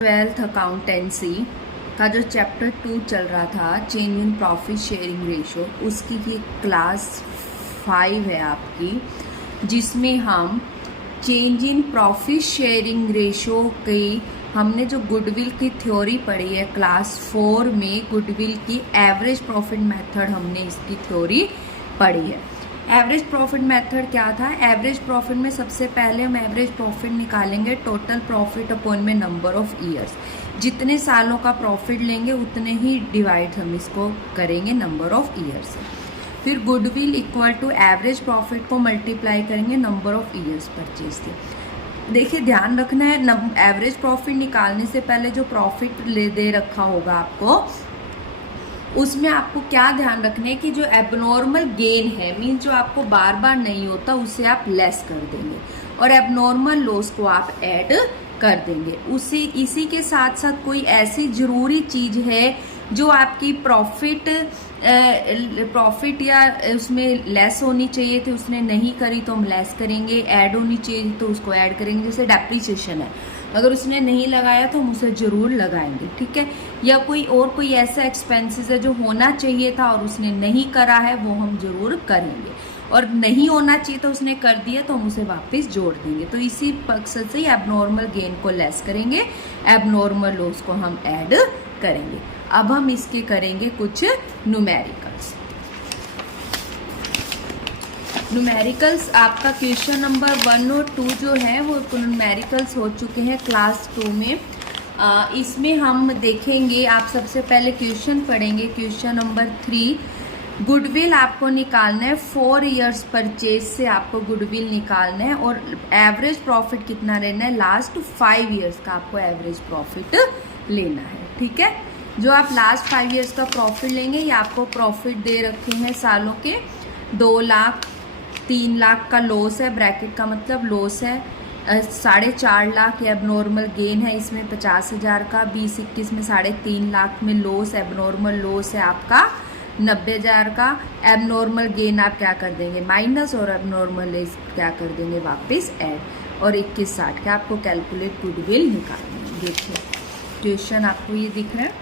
Twelfth accountancy का जो chapter 2 चल रहा था, change in profit sharing ratio, उसकी ये क्लास 5 है आपकी, जिसमें हम change in profit sharing ratio की हमने जो गुडविल की थ्योरी पढ़ी है क्लास 4 में, गुडविल की एवरेज प्रॉफिट मेथड हमने इसकी थ्योरी पढ़ी है। एवरेज प्रॉफिट मेथड क्या था? एवरेज प्रॉफिट में सबसे पहले हम एवरेज प्रॉफिट निकालेंगे टोटल प्रॉफिट अपॉन में नंबर ऑफ ईयर्स। जितने सालों का प्रॉफिट लेंगे उतने ही डिवाइड हम इसको करेंगे नंबर ऑफ ईयर्स से। फिर goodwill equal to average profit को मल्टीप्लाई करेंगे नंबर ऑफ ईयर्स परचेज से। देखिए ध्यान रखना है, एवरेज प्रॉफिट निकालने से पहले जो प्रॉफिट ले दे रखा होगा आपको, उसमें आपको क्या ध्यान रखना है कि जो एबनॉर्मल गेन है, मीन जो आपको बार बार नहीं होता, उसे आप लेस कर देंगे और एबनॉर्मल लॉस को आप ऐड कर देंगे। इसी के साथ साथ कोई ऐसी जरूरी चीज है जो आपकी प्रॉफिट या उसमें लेस होनी चाहिए थी, उसने नहीं करी तो हम लेस करेंगे, ऐड होनी चाहिए तो उसको ऐड करेंगे। जैसे डेप्रिसिएशन है, अगर उसने नहीं लगाया तो हम उसे जरूर लगाएंगे, ठीक है। या कोई ऐसा एक्सपेंसेस है जो होना चाहिए था और उसने नहीं करा है, वो हम जरूर करेंगे। और नहीं होना चाहिए तो उसने कर दिया तो हम उसे वापस जोड़ देंगे। तो इसी मकसद से एबनॉर्मल गेन को लेस करेंगे, एबनॉर्मल लॉस को हम ऐड करेंगे। अब हम इसके करेंगे कुछ न्यूमेरिकल्स। न्यूमेरिकल्स आपका क्वेश्चन नंबर 1 और 2 जो है वो न्यूमेरिकल्स हो चुके हैं क्लास 2 में। इसमें हम देखेंगे, आप सबसे पहले क्वेश्चन पढ़ेंगे, क्वेश्चन नंबर 3। गुडविल आपको निकालना है 4 इयर्स परचेज से, आपको गुडविल निकालना है और एवरेज प्रॉफिट कितना लेना है, लास्ट 5 इयर्स का आपको एवरेज प्रॉफिट लेना है, ठीक है। जो आप लास्ट 5 इयर्स का प्रॉफिट लेंगे, ये आपको प्रॉफिट दे रखे हैं सालों के 2 लाख, 3 लाख का लॉस है, ब्रैकेट का मतलब लॉस है, 4.5 लाख एबनॉर्मल गेन है, इसमें 50,000 का, 20-21 में 3.5 लाख में लॉस, एबनॉर्मल लॉस है आपका 90,000 का। एबनॉर्मल गेन आप क्या कर देंगे, माइनस, और एबनॉर्मल लॉस क्या कर देंगे, वापस ऐड, और 2160 का आपको कैलकुलेट गुडविल निकालना है। देखिए क्वेश्चन आपको ये दिख रहा है।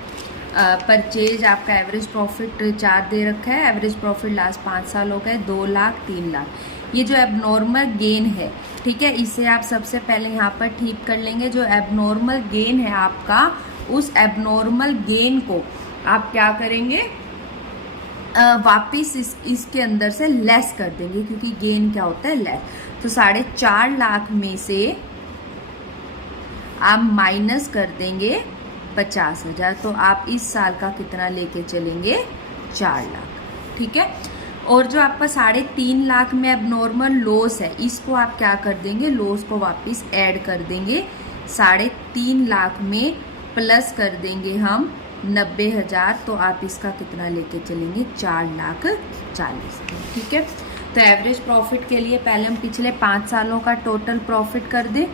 परचेज आपका एवरेज प्रॉफिट 4 दे रखा है, एवरेज प्रॉफिट लास्ट 5 साल हो गए 2 लाख, 3 लाख। ये जो एबनॉर्मल गेन है, ठीक है, इसे आप सबसे पहले यहाँ पर ठीक कर लेंगे। जो एबनॉर्मल गेन है आपका, उस एबनॉर्मल गेन को आप क्या करेंगे, वापिस इसके अंदर से लेस कर देंगे, क्योंकि गेन क्या होता है, लेस। तो 4.5 लाख में से आप माइनस कर देंगे 50,000, तो आप इस साल का कितना लेके चलेंगे, 4 लाख, ठीक है। और जो आपका 3.5 लाख में एबनॉर्मल लॉस है, इसको आप क्या कर देंगे, लॉस को वापस ऐड कर देंगे 3.5 लाख में, प्लस कर देंगे हम 90,000, तो आप इसका कितना लेके चलेंगे, 4,40,000, ठीक है। तो एवरेज प्रॉफिट के लिए पहले हम पिछले 5 सालों का टोटल प्रॉफिट कर दें।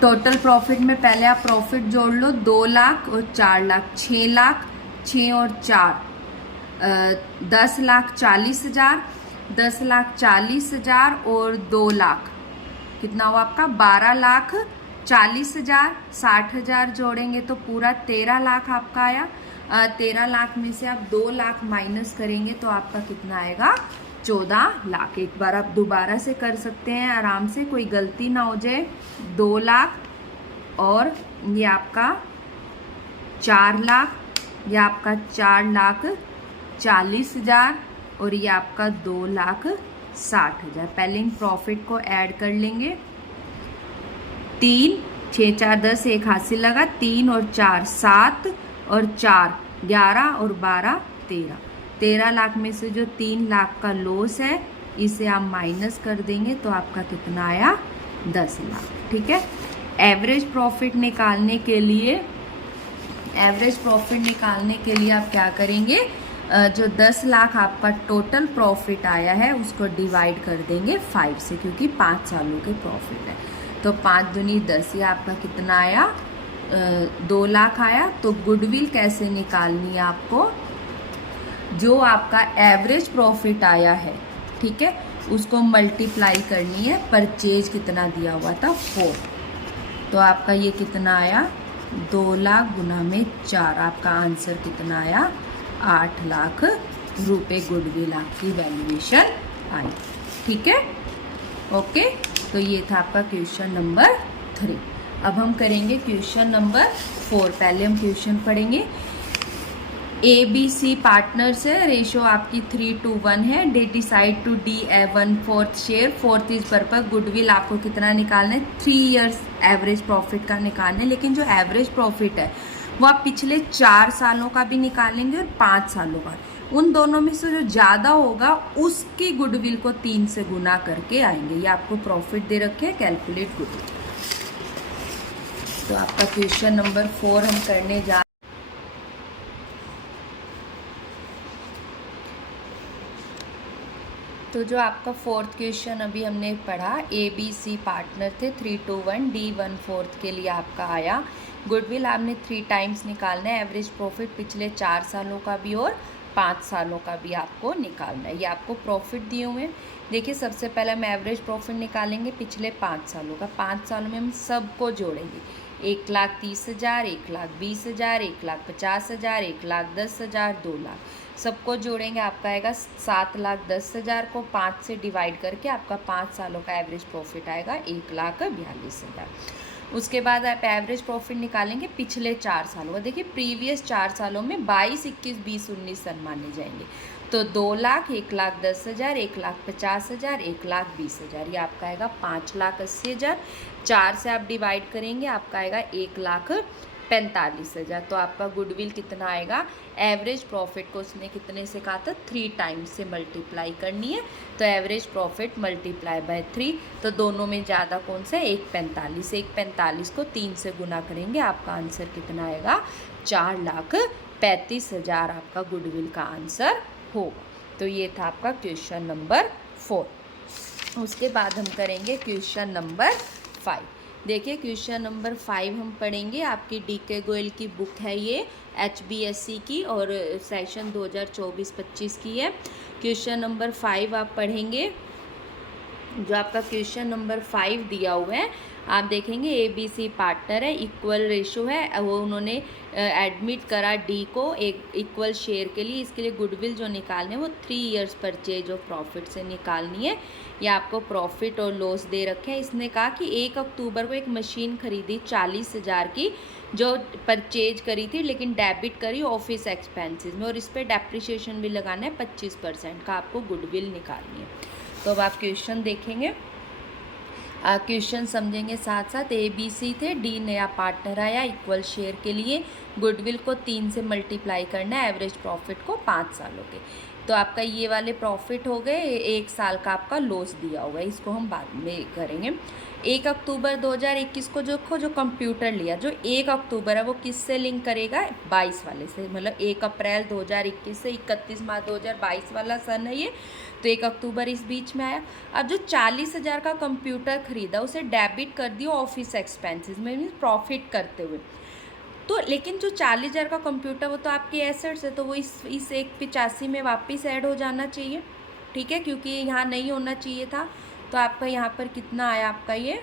टोटल प्रॉफिट में पहले आप प्रॉफिट जोड़ लो, 2 लाख और 4 लाख, 6 लाख, 6 और 4 10,40,000, 10,40,000 और 2 लाख, कितना हुआ आपका, 12,40,000, 60,000 जोड़ेंगे तो पूरा 13 लाख आपका आया। 13 लाख में से आप 2 लाख माइनस करेंगे तो आपका कितना आएगा, 14 लाख। एक बार आप दोबारा से कर सकते हैं आराम से, कोई गलती ना हो जाए। 2 लाख और ये आपका 4 लाख, ये आपका 4,40,000 और ये आपका 2,60,000। पहले इन प्रॉफिट को ऐड कर लेंगे। 3, 6, 4, 10, 1 हासिल लगा, 3 और 4 7 और 4 11 और 12 13। 13 लाख में से जो 3 लाख का लॉस है, इसे आप माइनस कर देंगे तो आपका कितना आया, 10 लाख, ठीक है। एवरेज प्रॉफिट निकालने के लिए आप क्या करेंगे, जो 10 लाख आपका टोटल प्रॉफिट आया है उसको डिवाइड कर देंगे 5 से, क्योंकि 5 सालों के प्रॉफिट है। तो 5 दूनी 10, ये आपका कितना आया, 2 लाख आया। तो गुडविल कैसे निकालनी है आपको, जो आपका एवरेज प्रॉफिट आया है, ठीक है, उसको मल्टीप्लाई करनी है, परचेज कितना दिया हुआ था 4, तो आपका ये कितना आया 2 लाख गुना में 4, आपका आंसर कितना आया 8 लाख रुपए गुडविल आपकी वैल्यूएशन आई। ठीक है, ओके। तो ये था आपका क्वेश्चन नंबर 3। अब हम करेंगे क्वेश्चन नंबर 4। पहले हम क्वेश्चन पढ़ेंगे। ABC पार्टनर्स है, रेशो आपकी 3:1 है। They decide to D a 1/4 share, 4th is purpose. Goodwill आपको कितना निकालना है 3 इयर्स एवरेज प्रॉफिट का निकालना है, लेकिन जो एवरेज प्रॉफिट है वो आप पिछले 4 सालों का भी निकालेंगे और 5 सालों का। उन दोनों में से जो ज़्यादा होगा उसकी गुडविल को 3 से गुना करके आएंगे। ये आपको प्रॉफिट दे रखे हैं, कैलकुलेट गुडविल। तो आपका क्वेश्चन नंबर 4 हम करने जा। तो जो आपका 4th क्वेश्चन अभी हमने पढ़ा, ABC पार्टनर थे 3:1, D 1/4 के लिए आपका आया। गुडविल आपने 3 टाइम्स निकालना है, एवरेज प्रॉफिट पिछले 4 सालों का भी और 5 सालों का भी आपको निकालना है। ये आपको प्रॉफिट दिए हुए हैं। देखिए, सबसे पहले हम एवरेज प्रॉफिट निकालेंगे पिछले 5 सालों का। 5 सालों में हम सबको जोड़ेंगे। 1,30,000, 1,20,000, 1,50,000, 1,10,000, 2 लाख, सबको जोड़ेंगे। आपका आएगा 7,10,000 को 5 से डिवाइड करके आपका 5 सालों का एवरेज प्रॉफिट आएगा 1,42,000। उसके बाद आप एवरेज प्रॉफिट निकालेंगे पिछले 4 सालों का। देखिए, प्रीवियस 4 सालों में 22, 21, 20, 19 सन माने जाएंगे। तो 2 लाख, 1,10,000, 1,50,000, 1,20,000, ये आपका आएगा 5,80,000। 4 से आप डिवाइड करेंगे, आपका आएगा 1,45,000। तो आपका गुडविल कितना आएगा, एवरेज प्रॉफिट को उसने कितने से कहा था 3 टाइम्स से मल्टीप्लाई करनी है। तो एवरेज प्रॉफिट मल्टीप्लाई बाय 3, तो दोनों में ज़्यादा कौन सा है 1,45। 1,45 को 3 से गुना करेंगे, आपका आंसर कितना आएगा 4,35,000 आपका गुडविल का आंसर होगा। तो ये था आपका क्वेश्चन नंबर 4। उसके बाद हम करेंगे क्वेश्चन नंबर 5। देखिए, क्वेश्चन नंबर 5 हम पढ़ेंगे। आपकी DK गोयल की बुक है ये, HBSC की, और सेशन 2024-25 की है। क्वेश्चन नंबर 5 आप पढ़ेंगे। जो आपका क्वेश्चन नंबर 5 दिया हुआ है, आप देखेंगे ABC पार्टनर है, इक्वल रेशो है, वो उन्होंने एडमिट करा D को एक इक्वल शेयर के लिए। इसके लिए गुडविल जो निकालने वो 3 इयर्स परचेज ऑफ प्रॉफिट से निकालनी है। या आपको प्रॉफिट और लॉस दे रखे हैं। इसने कहा कि 1 अक्टूबर को एक मशीन खरीदी 40,000 की, जो परचेज करी थी लेकिन डेबिट करी ऑफिस एक्सपेंसेस में, और इस पर डेप्रिसिएशन भी लगाना है 25% का, आपको गुडविल निकालनी है। तो अब आप क्वेश्चन देखेंगे, क्वेश्चन समझेंगे साथ साथ। ABC थे, D नया पार्टनर आया इक्वल शेयर के लिए, गुडविल को 3 से मल्टीप्लाई करना है, एवरेज प्रॉफिट को 5 सालों के। तो आपका ये वाले प्रॉफिट हो गए, 1 साल का आपका लॉस दिया हुआ है, इसको हम बाद में करेंगे। 1 अक्टूबर 2021 को जो कंप्यूटर लिया, जो 1 अक्टूबर है वो किससे लिंक करेगा 22 वाले से, मतलब 1 अप्रैल 2021 से 31 मार्च 2022 वाला सन है ये। तो 1 अक्टूबर इस बीच में आया। अब जो 40,000 का कंप्यूटर खरीदा उसे डेबिट कर दिया ऑफिस एक्सपेंसेस में, मीन्स प्रॉफिट करते हुए। तो लेकिन जो 40,000 का कंप्यूटर वो तो आपके एसेट्स है, तो वो इस 1,85 में वापस ऐड हो जाना चाहिए। ठीक है, क्योंकि यहाँ नहीं होना चाहिए था। तो आपका यहाँ पर कितना आया, आपका ये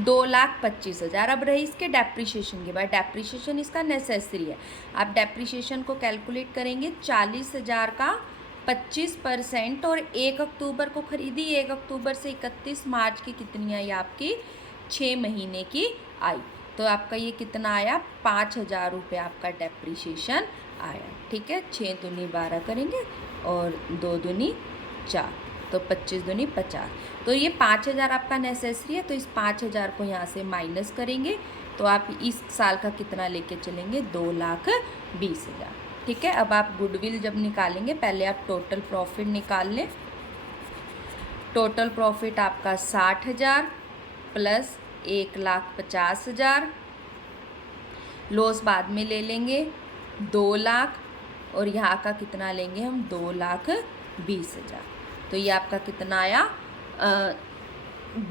2,25,000। अब रही इसके डेप्रिसिएशन के बाद, डेप्रिसिएशन इसका नेसेसरी है। आप डेप्रिसिएशन को कैलकुलेट करेंगे, 40,000 का 25%, और 1 अक्टूबर को खरीदी, 1 अक्टूबर से 31 मार्च की कितनी आई आपकी 6 महीने की आई। तो आपका ये कितना आया 5,000 रुपये आपका डेप्रिसिएशन आया। ठीक है, 6 दूनी 12 करेंगे और 2 दूनी 4, तो 25 दूनी 50। तो ये 5,000 आपका नेसेसरी है, तो इस 5,000 को यहाँ से माइनस करेंगे, तो आप इस साल का कितना लेके चलेंगे 2,20,000। ठीक है, अब आप गुडविल जब निकालेंगे, पहले आप टोटल प्रॉफिट निकाल लें। टोटल प्रॉफिट आपका 60,000 प्लस 1,50,000, लॉस बाद में ले लेंगे 2 लाख, और यहाँ का कितना लेंगे हम 2,20,000। तो ये आपका कितना आया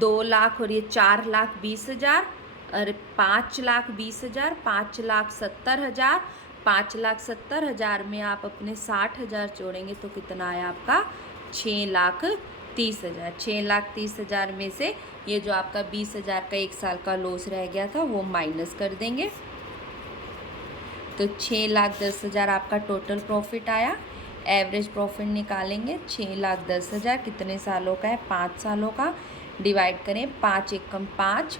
2 लाख, और ये 4,20,000, और 5,20,000, 5,70,000, 5,70,000 में आप अपने 60,000 जोड़ेंगे तो कितना आया आपका 6,30,000 30,000। 6,30,000 में से ये जो आपका 20,000 का 1 साल का लॉस रह गया था वो माइनस कर देंगे। तो 6,10,000 आपका टोटल प्रॉफिट आया। एवरेज प्रॉफिट निकालेंगे। 6,10,000 कितने सालों का है? 5 सालों का। डिवाइड करें, 5 एकम 5,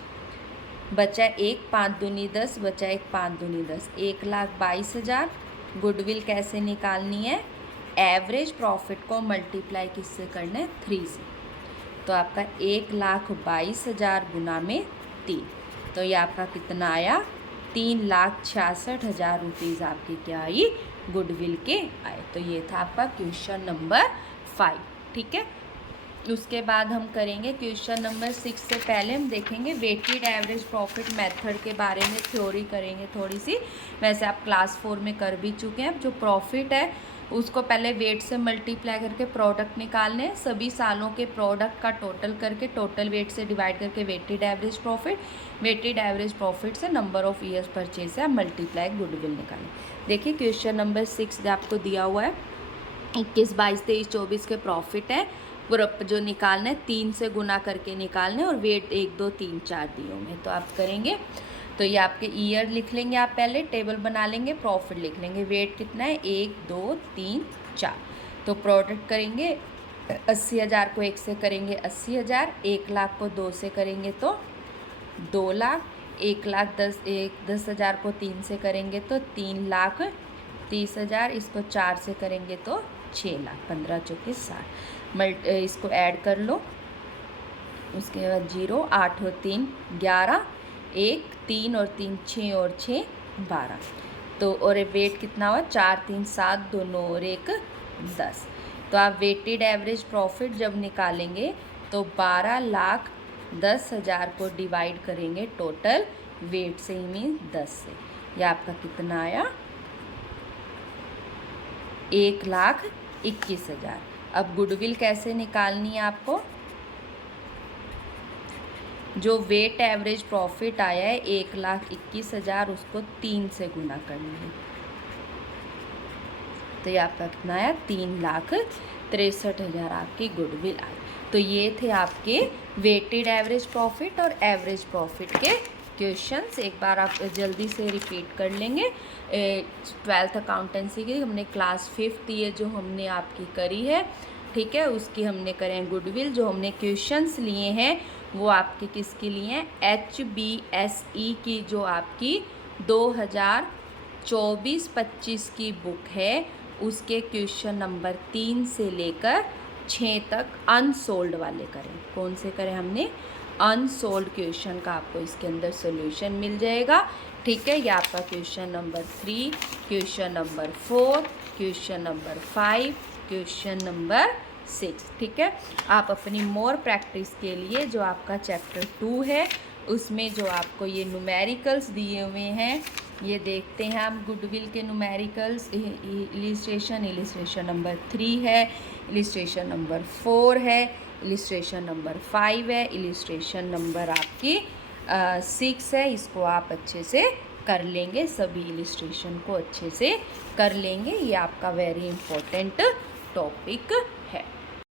बचा 1, 5 दूनी 10, बचा 1, 5 दूनी 10, 1,22,000। गुडविल कैसे निकालनी है? एवरेज प्रॉफिट को मल्टीप्लाई किससे करना है? 3 से। तो आपका 1,22,000 गुना में 3, तो ये आपका कितना आया? 3,66,000 रुपीज़ आपके क्या आई? गुडविल के आए। तो ये था आपका क्वेश्चन नंबर 5। ठीक है, उसके बाद हम करेंगे क्वेश्चन नंबर 6 से पहले हम देखेंगे वेटेड एवरेज प्रॉफिट मेथड के बारे में थ्योरी करेंगे थोड़ी सी। वैसे आप क्लास 4 में कर भी चुके हैं। अब जो प्रॉफिट है उसको पहले वेट से मल्टीप्लाई करके प्रोडक्ट निकालने हैं। सभी सालों के प्रोडक्ट का टोटल करके टोटल वेट से डिवाइड करके weighted average profit, weighted average profit से नंबर ऑफ ईयर्स परचेज से आप मल्टीप्लाई गुडविल निकालें। देखिए क्वेश्चन नंबर 6 आपको दिया हुआ है। 21, 22, 23, 24 के प्रॉफिट है। ग्रुप जो निकालना है 3 से गुना करके निकालना है और वेट 1, 2, 3, 4 दिए होंगे। तो आप करेंगे, तो ये आपके ईयर लिख लेंगे, आप पहले टेबल बना लेंगे, प्रॉफिट लिख लेंगे। वेट कितना है? 1, 2, 3, 4। तो प्रोडक्ट करेंगे 80,000 को 1 से करेंगे 80,000, 1,00,000 को 2 से करेंगे तो 2,00,000, 1,10,000 को 3 से करेंगे तो 3,30,000, इसको 4 से करेंगे तो 6,00,000, 15 चौके 60। इसको ऐड कर लो। उसके बाद 0, 8 और 3 11, 1, 3 और 3 6 और 6 12। तो और वेट कितना हुआ? 4, 3, 7, 2, 9 और 1 10। तो आप वेटेड एवरेज प्रॉफिट जब निकालेंगे तो 12,10,000 को डिवाइड करेंगे टोटल वेट से, ही मीन 10 से। यह आपका कितना आया? 1,21,000। अब गुडविल कैसे निकालनी है आपको? जो वेट एवरेज प्रॉफिट आया है 1,21,000, उसको 3 से गुना करनी है। तो ये आपका कितना आया? 3,63,000 आपकी गुडविल आई। तो ये थे आपके वेटेड एवरेज प्रॉफिट और एवरेज प्रॉफिट के क्वेश्चंस। एक बार आप जल्दी से रिपीट कर लेंगे। 12th अकाउंटेंसी की हमने क्लास 5th ये जो हमने आपकी करी है, ठीक है, उसकी हमने करें गुडविल। जो हमने क्वेश्चंस लिए हैं वो आपके किसके लिए हैं? HBSE की जो आपकी 2024-25 की बुक है उसके क्वेश्चन नंबर 3 से लेकर 6 तक अनसोल्ड वाले करें। कौन से करें हमने? अनसोल्ड क्वेश्चन का आपको इसके अंदर सॉल्यूशन मिल जाएगा। ठीक है, ये आपका question number 3, question number 4, question number 5, question number 6। ठीक है, आप अपनी मोर प्रैक्टिस के लिए जो आपका चैप्टर 2 है उसमें जो आपको ये न्यूमेरिकल्स दिए हुए हैं, ये देखते हैं हम गुडविल के न्यूमेरिकल्स। इलिस्ट्रेशन नंबर 3 है, इलिस्ट्रेशन नंबर 4 है, इलिस्ट्रेशन नंबर 5 है, इलिस्ट्रेशन नंबर आपकी 6 है। इसको आप अच्छे से कर लेंगे, सभी इलिस्ट्रेशन को अच्छे से कर लेंगे। ये आपका वेरी इंपॉर्टेंट टॉपिक